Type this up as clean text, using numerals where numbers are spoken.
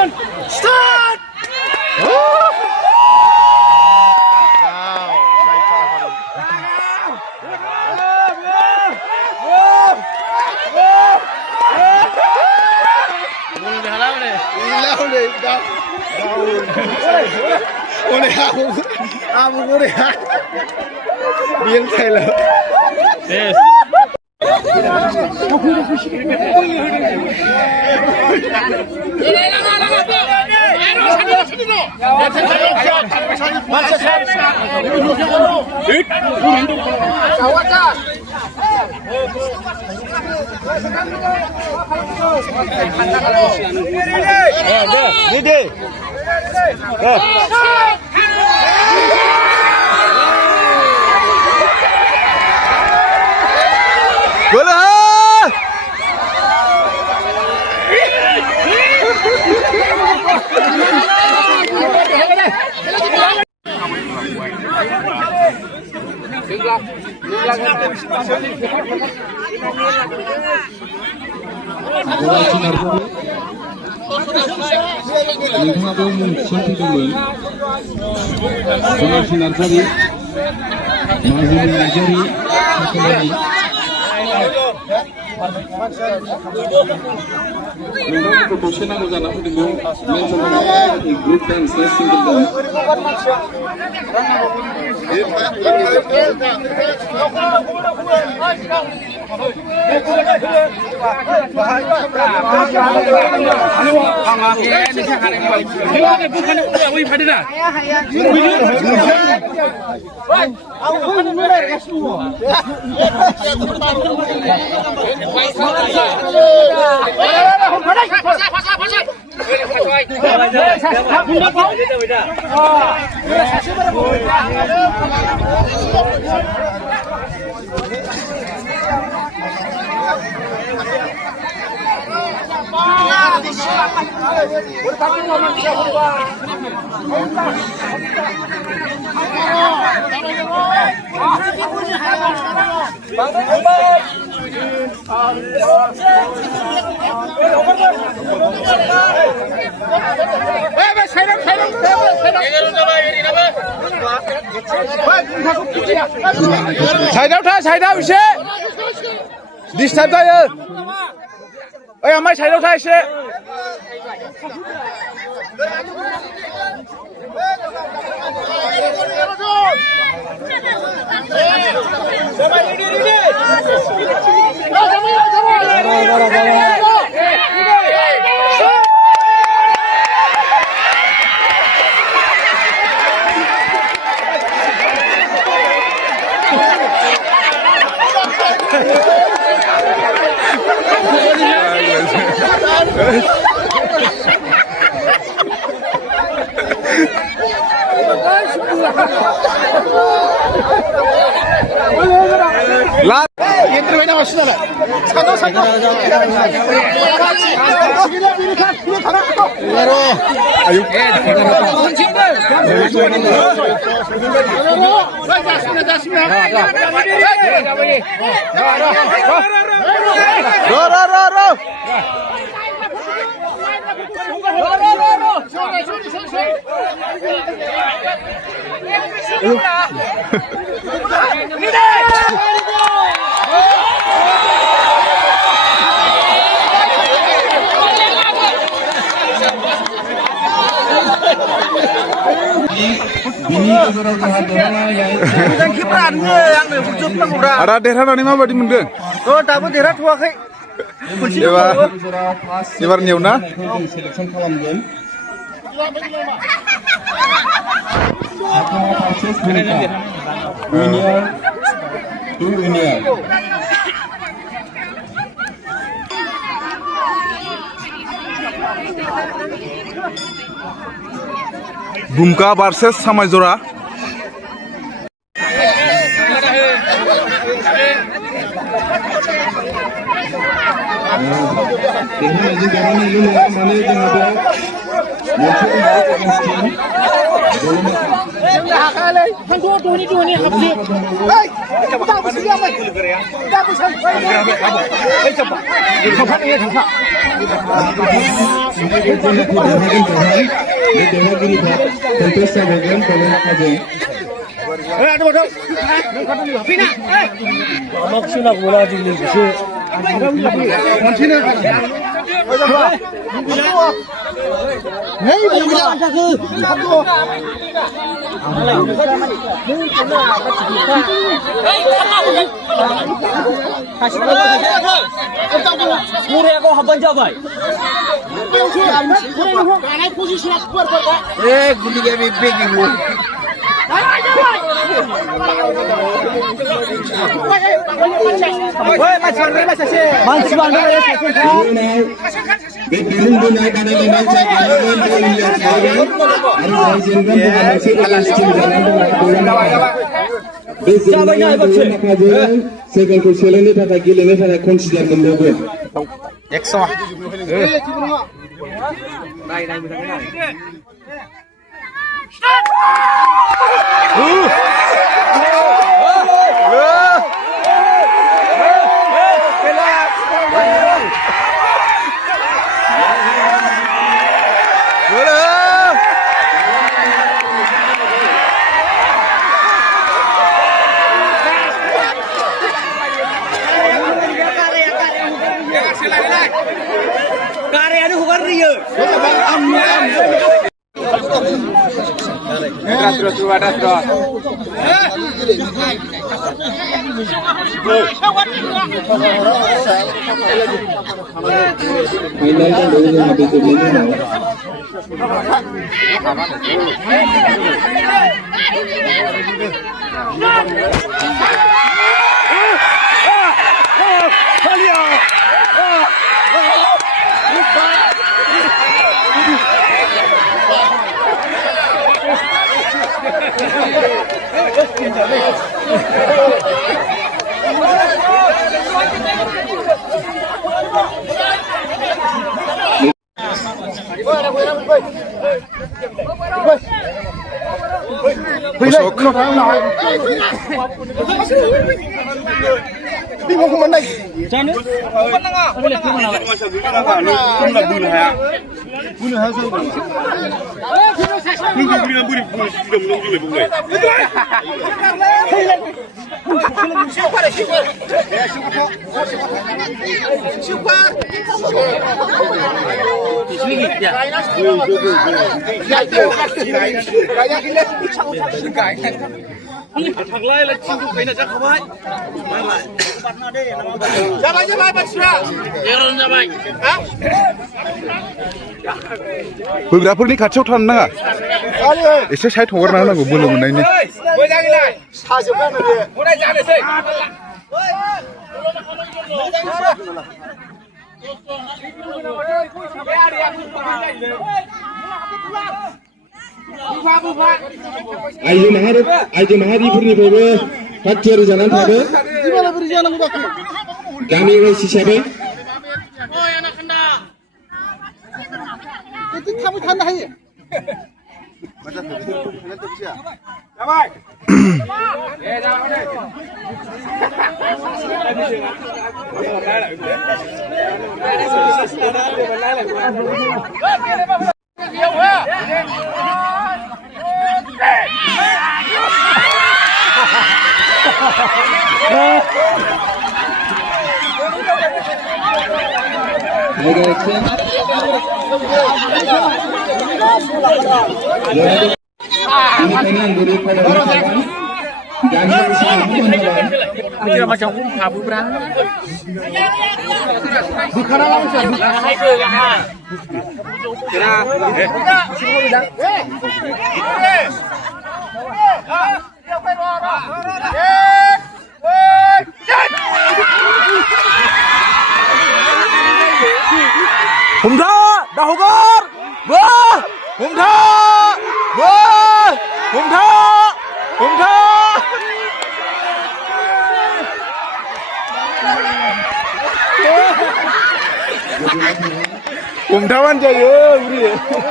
Start! Biến thay là đi đi. Boleh. नोंथाङाबो मुं थिसनफैदोंमोन जनार्दन नार्जारि माजुलि नार्जारि साखोलारि नोंथांमोनखौ दसे नांगौ जाना फैदोंमोन ग्रुप डान्स ना सिंगल साइडआव था साइडआव एसे डिस्टार्ब जायो ओइ आमाय साइडआव था एसे 라 얘들 왜 나왔어? 산도 산도. 아유. Ada देरहानानै माबायदि मोनदों? दाबो देरहाथ'वाखै एबारनियाव ना? सेलेक्सन खालामगोन winner to winner Bumka versus Samajora. थांलाय थांथ' दहनि हाबसि ओइ दा बुसि आमै दा बुसि ओइ साबा थांफा नोङो थांफा देरहागिरिफ्रा कन्टेस्ट जागोन कलेज आदै नों खाथ'नि फैना माखिना गला दिनैसो मोनसेनो नै बुजा थाखो मुरायाव हाबबानो जाबाय गुलि गैया बे बेगिंबो मानसि बांद्राय बे दिरुं बोनाय बादायलायनाय जागायावमोन बलिया थागोन आरो जायजेनगोन मोनसे प्लास्टिक जानानै बे जेंनाजों साइकेलखौ सोलायनो थाखाय गेलेनो थाखाय कनसिडार मोनबावगोन 'फोग्राफोरनि खाथियाव थानो नाङा एसे साइड हगारना होनांगौ बोलो मोननायनि आइजो माहारिफोरनिफ्रायबो थाग-थियारि जानानै थादो गामि रायजो हिसाबै थाबाय थानो हायो हमथा दाहगार हमथा हमथा हमथा हमथाबानो जायो